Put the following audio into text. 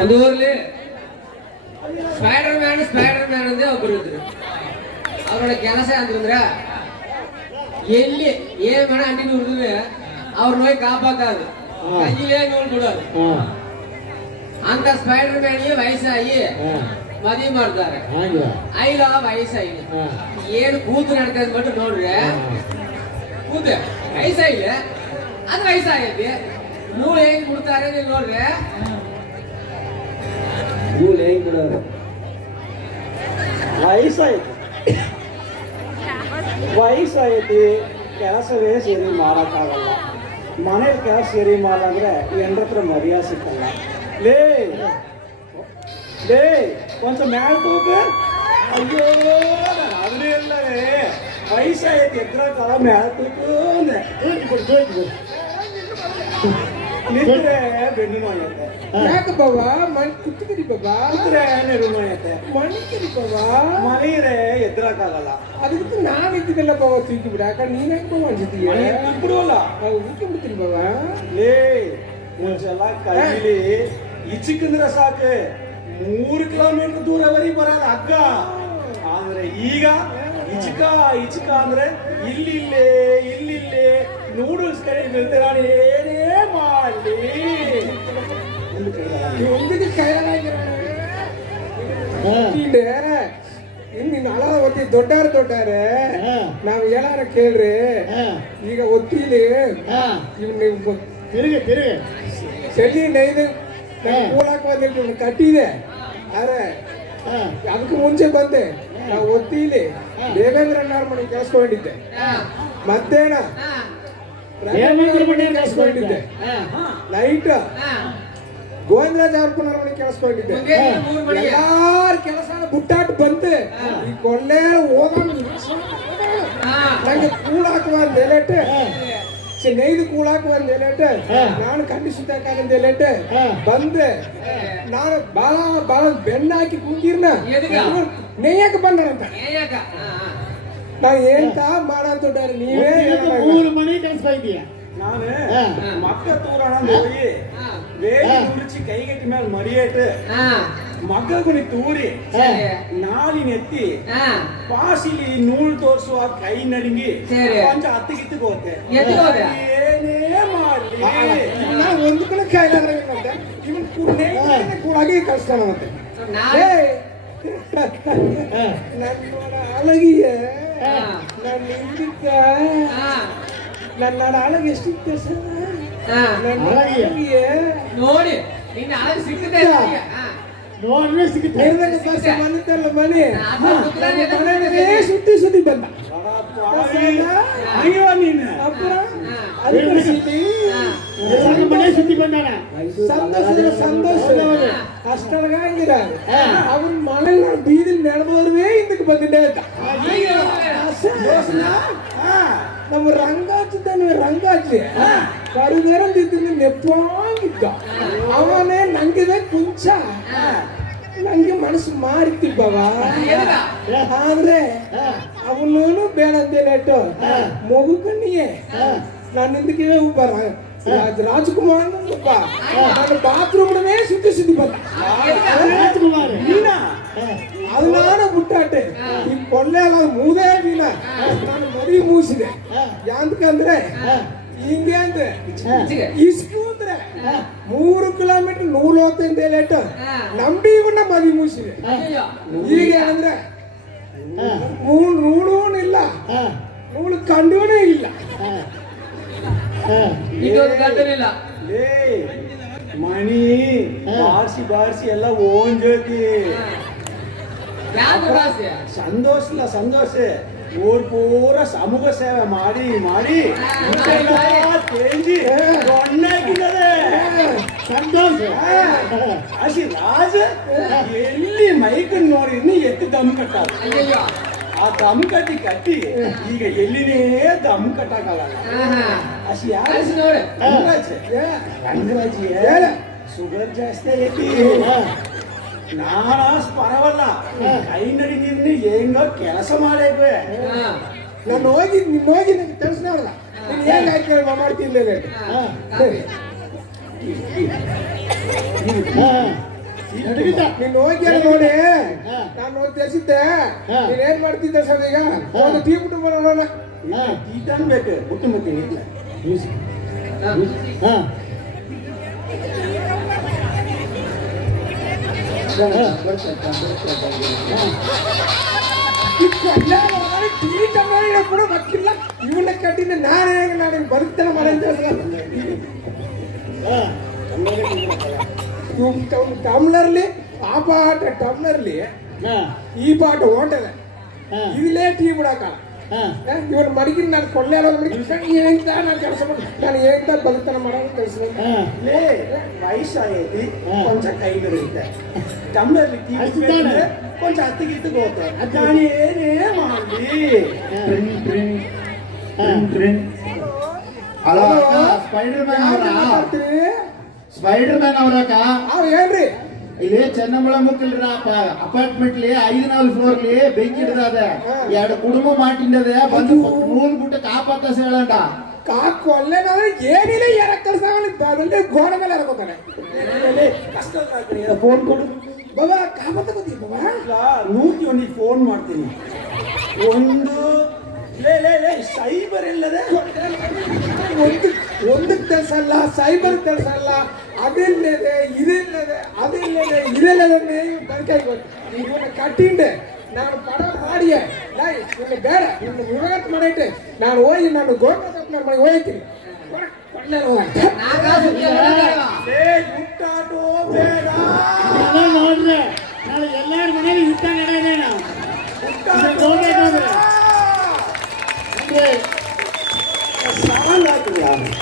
ಒಂದು ಊರ್ಲಿ spider man ಅಂದೇ ಒಬ್ಬರು ಇದ್ರು. ಅವ್ರ ಕೆಲಸ ಅಂತಂದ್ರ ಎಲ್ಲಿ ಏನ್ ಮಣ ಅಂಟಿ ಹುಡುಗ್ರೆ ಅವ್ರ ನೋಯ್ ಕಾಪಾಕೋದು, ಕೈಲೇ ನೋಡ್ಬಿಡೋದು. ಅಂತ ಸ್ಪೈಡರ್ ಮ್ಯಾನ್ ವಯಸ್ಸಾಗಿ ಮದುವೆ ಮಾಡ್ತಾರೆ. ಐಲ ವಯಸ್ಸಾಗಿ ಏನು ಕೂತು ನಡ್ಕೊಂಡ್ ಬಿಟ್ಟು ನೋಡ್ರಿ, ಕೂತ ವಯಸ್ಸಾಗಿಲ್ಲ ಅದು ವಯಸ್ಸಾಗೈತಿ. ಮೂಳು ಹೆಂಗ್ ಬಿಡ್ತಾರೆ ನೀವು ನೋಡ್ರಿ, ಮೂಳು ಹೆಂಗ್ ಬಿಡೋರು. ವಯಸ್ಸಾಯ್ತಿ ಕೆಲಸವೇ ಸರಿ ಮಾಡೋಕ್ಕಾಗಲ್ಲ. ಮನೇಲಿ ಕೆಲಸ ಸರಿ ಮಾಡಂದ್ರೆ ಹೆಂಡ್ರತ್ರ ಮರ್ಯಾದೆ ಸಿಕ್ಕಲ್ಲ. ಲೇ ಒಂದ್ಸ ಮ್ಯಾಲ ಹೋಗ. ಅಯ್ಯೋ ಅದನ್ನೇ ಇಲ್ಲವೇ ವಯಸ್ಸಾಯ್ತಿ ಎದ್ರ ಕಾಲ ಮ್ಯಾಲ ನಿಂತ್ರೆ ಬೆನ್ನು ನೋಯತ್ತೆ. ಯಾಕೆ ಬಾಬಾ ಮಣ್ ಕುತ್ತಿಗೆ ಬಾಬಾ ನಿಂತ್ರೆ ನೆರು ನೋಯತ್ತೆ. ಮಣಿಕರಿ ಬಾಬಾ ಮನೆಯೇ ಎದ್ರಕ್ಕಾಗಲ್ಲ. ಅದಕ್ಕೆ ನಾನು ಇದ್ದಿದ್ದೆಲ್ಲ ಬಾಬಾ ತೂಕಿ ಬಿಡ. ಯಾಕಂದ್ರೆ ನೀನ್ ಯಾಕೆ ಬಾಬಾ ಅನ್ಸುತ್ತೀಯ ಬಿಡುವಲ್ಲ ಉಕ್ಕಿ ಬಿಡ್ತೀನಿ ಬಾಬಾ. ಲೇ ಮುಂಚೆಲ್ಲ ಕೈಲಿ ಇಚ್ಚಿಕಂದ್ರೆ ಸಾಕು 3 ಕಿಲೋಮೀಟರ್ ದೂರವರೆಗೆ ಬರೋದು ಹಗ್ಗ. ಆದ್ರೆ ಈಗ ಇಚ್ಚಿಕ ಅಂದ್ರೆ ಇಲ್ಲಿಲ್ಲೇ ನೂಡಲ್ಸ್ ಕೈ ಬೀಳ್ತೆ. ನಾನು ಏನೇ ಮಾಡಲಿ ಒಂದಿಗೆ ನಿನ್ನ ಹಳ ಒತ್ತಿ ದೊಡ್ಡಾರೆ ನಾವ್ ಏನಾರ ಕೇಳ್ರಿ. ಈಗ ಒತ್ತಿಲಿ ಇವ್ ತಿರುಗಿ ಚಳಿ ನೈದು ಕೂಳಾಕ್ ಬಂದಿಟ್ಟು ಕಟ್ಟಿದೆ. ಆದ್ರೆ ಅದಕ್ಕೆ ಮುಂಚೆ ಬಂದೆ. ನಾವು ಒತ್ತಿಲಿ ದೇವೇಂದ್ರ ಅಣ್ಣಾರ್ ಮನೆ ಕೆಲ್ಸ್ಕೊಂಡಿದ್ದೆ. ಮತ್ತೇನ ಮನೆ ಕೆಲ್ಸ್ಕೊಂಡಿದ್ದೆ. ನೈಟ್ ಗೋವಿಂದರಾಜ್ ಅವ್ರ ಮನೆ ಕೆಲ್ಸ್ಕೊಂಡಿದ್ದೆ. ಎಲ್ಲಾರ ಕೆಲಸ ಬುಟ್ಟಾಟ ಬಂತೆ. ಈ ಕೊಳ್ಳೆ ಹೋಗ ನಂಗೆ ಕೂಳಾಕ ಒಂದ್ ಎಲೆಟ್, ನೈದು ಕೂಳಾಕ ಒಂದ್ ಎಲೆಟ್, ನಾನು ಖಂಡಿಸಿದ್ದಕ್ಕಾಗಂದ ಎಲೆಟ್ ಬಂದೆ. ನಾನು ಬಾಳ ಬೆನ್ನ ಹಾಕಿ ಕುಂತಿರ್ನ ನೇಯಕ್ಕೆ ಬಂದರಂತ. ನಾನು ಎಂತ ಮಾಡಂತೊಡ್ಡಾರೆ ನೀವೇ 3 ಮನೆ ಕೆಲಸ ಇದೆಯಾ. ನಾನು ಮಕ್ಕ ತೋರಣ ಹೋಗಿ ಬೇರೆ ಉಳಿಸಿ ಕೈಗೆಟ್ಟ ಮೇಲೆ ಮರಿಯೇಟ್ ಮಗ್ಗಗುನಿ ತೂರಿ ನಾಲಿನೆತ್ತಿ ಪಾಸಿಲಿ ನೂಲ್ ತೋರಿಸುವ ಕೈ ನಡುಗಿ ಕೊಂಚ ಹತ್ತಿಗಿತ್ತಿಗೆ ಹೋಗುತ್ತೆ. ಏನೇ ಮಾಡ್ಲಿ ನಾವು ಒಂದು ಕಡೆ ಕಾಯಿಲೆ ಇವನ್ ಕೂಡಾಗಿ ಕಳ್ಸ್ತಾನಂತೆ. ನನ್ನ ಅಳಗಿಯ ನನ್ನ ಹಿಂದಿದ್ದ ನನ್ನ ಅಳಗ ಎಷ್ಟಿತ್ತು ಸರ್. ನನ್ನ ಅಳಗಿಯ ನೋಡಿ ನಿನ್ನ ಅಳಗ ಸಿಕ್ಕಿದೆ ನೋಡ್ರೆ ಸಿಗುತ್ತೆ. ಮನೆತಲ್ಲ ಮನೆ ಸುದ್ದಿ ಬಂದ ಸಂತೋಷ ಅಷ್ಟೊಳಗಾಗಿರ ಅವ್ರ ಮನೆ ಬೀದಿಲ್ ನಡೆದವ್ರೇ ಹಿಂದಕ್ಕೆ ಬಂದಿದ್ದೆ ಅಂತ. ನಮ್ಮ ರಂಗಾಜಿ ಕರುದೇರಲ್ಲಿ ನೆಪ್ಪಾಗಿದ್ದ. ಅವನೇ ನಂಗಿದೆ ಕುಂಚ ನಂಗೆ ಮನಸ್ಸು ಮಾರಿತಿ ಬಾಬಾ. ಆದ್ರೆ ಅವನು ಬೇಡ ಅಂತೇಳಿಟ್ಟು ಮಗು ಕಣ್ಣಿಯೇ ನನ್ನಿಂದಕ್ಕೆ ರಾಜಕುಮಾರ್ ನನ್ನ ಬಾತ್ರೂಮ್ನೇ ಸುದ್ದಿ ಬಂದ. ಅದು ನಾನು ಬುಟ್ಟಾಟೆ ಈ ಕೊಳ್ಳೆ ಅಲ್ಲ ಮೂದೇ ಮೀನ ನಾನು ಮರಿ ಮೂಸಿದೆ. ಯಾಂತಕಂದ್ರೆ ಹಿಂಗೆ ಅಂದ್ರೆ ಇಸ್ಕು ಅಂದ್ರೆ 3 ಕಿಲೋಮೀಟರ್ 125 ಲೇಟ್ ನಂಬಿ ಮದಿ ಮೂಸಿದೆ. ಈಗ ಅಂದ್ರೆ ನೂಳು ಇಲ್ಲ, ನೂಳು ಕಂಡೂನೇ ಇಲ್ಲ. ಮಣಿ ಬಾರಿಸಿ ಎಲ್ಲ ಓನ್ ಜ್ಯೋತಿ ಸಂತೋಷ ಊರ್ ಪೂರ ಸಮೂಹ ಸೇವೆ ಮಾಡಿ ತೇಜಿ ಸಂತೋಷ ಅಸಿ ರಾಜ ಎಲ್ಲಿ ಮೈಕನ್ ನೋಡಿ ಇನ್ನು ಎತ್ತು ದಮ್ ಕಟ್ಟಾರ. ಆ ದಮ್ ಕಟ್ಟಿ ಈಗ ಎಲ್ಲಿನೇ ದಮ್ ಕಟ್ಟಾಗಲ್ಲ. ಅಸಿ ರಂಗರಾಜ್ ಶುಗರ್ ಜಾಸ್ತಿ ಆಗೈತಿ. ನಾನ ಪರವಲ್ಲ ಕೈ ನಡಿದೀನಿ ಹೆಂಗ ಕೆಲಸ ಮಾಡೇವೆ. ನಾನು ಹೋಗಿ ನಂಗೆ ಕೆಲಸ ಮಾಡಲ್ಲ. ನೀನು ಹೇಗೆ ಹಾಕಿ ಮಾಡ್ತಿರ್ಲಿಲ್ಲ. ನೀನ್ ಹೋಗಿ ನೋಡಿ ನಾನು ಹೋಗಿ ತಿಳಿಸಿದ್ದೆ ನೀನ್ ಏನ್ ಮಾಡ್ತಿದ್ದೆ ಸರ್ ಈಗ ಒಂದು ಟೀ ಬಿಟ್ಟು ಬರೋಣ ಟೀ ತಾನು ಬೇಕು ಬಿಟ್ಟು ಮತ್ತೆ ಇಲ್ಲ ಕೂಡ ಗೊತ್ತಿಲ್ಲ ಇವನ್ನ ಕಟ್ಟಿನ ನಾನು ಬರುತ್ತೇನೆ ಮನೆ ಟಮ್ಲರ್ಲಿ ಆ ಪಾಟ ಟಮ್ಲರ್ಲಿ ಈ ಪಾಟ ಹೋಟೆಲ್ ಇದಿಲ್ಲೇ ಟೀ ಬಿಡಕ ಇವನ್ ಮಡಗಿನ ನಾನು ಕೊಳ್ಳೆ ಏನಂತ ನಾನು ಕೆಲಸ ನಾನು ಏನಂತ ಬದುಕನ ಮಾಡೋದು ಕೆಲಸ ವಯಸ್ಸಾಗೈತಿ ಕೊಂಚ ಕೈ ಬರುತ್ತೆ ಟಮ್ಲರ್ಲಿ ಟೀ ಕೊಂಚ ಹತ್ತಿಗೆ ಇತ್ತು ಹೋಗ್ತಾರೆ ನಾನು ಏನೇ ಮಾಡಿ ಹಲೋ ಸ್ಪೈಡರ್ ಮ್ಯಾನ್ ಅವರಕ್ಕ ಏನ್ರಿ ಇಲ್ಲಿ ಚೆನ್ನಂಬಳ ಮುಕ್ಕಿಲ್ರ ಅಪಾರ್ಟ್ಮೆಂಟ್ಲಿ 5ನೇ ಫ್ಲೋರ್ಲಿ ಬೆಂಕಿ ಹಿಡ್ದದ 2 ಕುಟುಂಬ ಮಾಡಿಂದದೆ ಬಂದು ನೂಲ್ ಬಿಟ್ಟು ಕಾಪಾತ ಹೇಳಂಡ ಕೊಲ್ಲೆನಾದ್ರೆ ಏನಿಲ್ಲ ಯಾರ ಕೆಲಸ ಗೋಡೆ ಮೇಲೆ ಇರ್ಕೋತಾನೆ ಕಷ್ಟ ಫೋನ್ ಕೊಡು ಬಾಬಾ ಕಾಪಾತ ಗೊತ್ತಿ ಬಾಬಾ 101 ಫೋನ್ ಮಾಡ್ತೀನಿ ಒಂದು ಸೈಬರ್ ಇಲ್ಲದೆ ಒಂದು ಕೆಲಸ ಅಲ್ಲ ಸೈಬರ್ ಕೆಲಸ ಅಲ್ಲ ಅದಿಲ್ಲದೆ ಇದಿಲ್ಲದೆ ಅದಿಲ್ಲದೆ ಇದೆಲ್ಲದೆ ಇವನ್ನ ಕಟ್ಟಿಂಡೆ ನಾನು ಪಡ ಮಾಡಿಯೇ ನಿನ್ನ ಬೇಡ ನಿನ್ನ ವಿವಾಹ ಮಾಡೈತೆ ನಾನು ಹೋಗಿ ನಾನು ಗೋರ್ಮೆಂಟ್ ನನ್ನ ಮನೆಗೆ ಹೋಗ್ತೀನಿ ನೋಡ್ರೆ ನಾಳೆ ಎಲ್ಲಾರ ಮನೇಲಿ ಯುದ್ಧ ನಡೆಯೋಣ ಸಾಮಾನ್ಯ ಆಗ್ತದೆ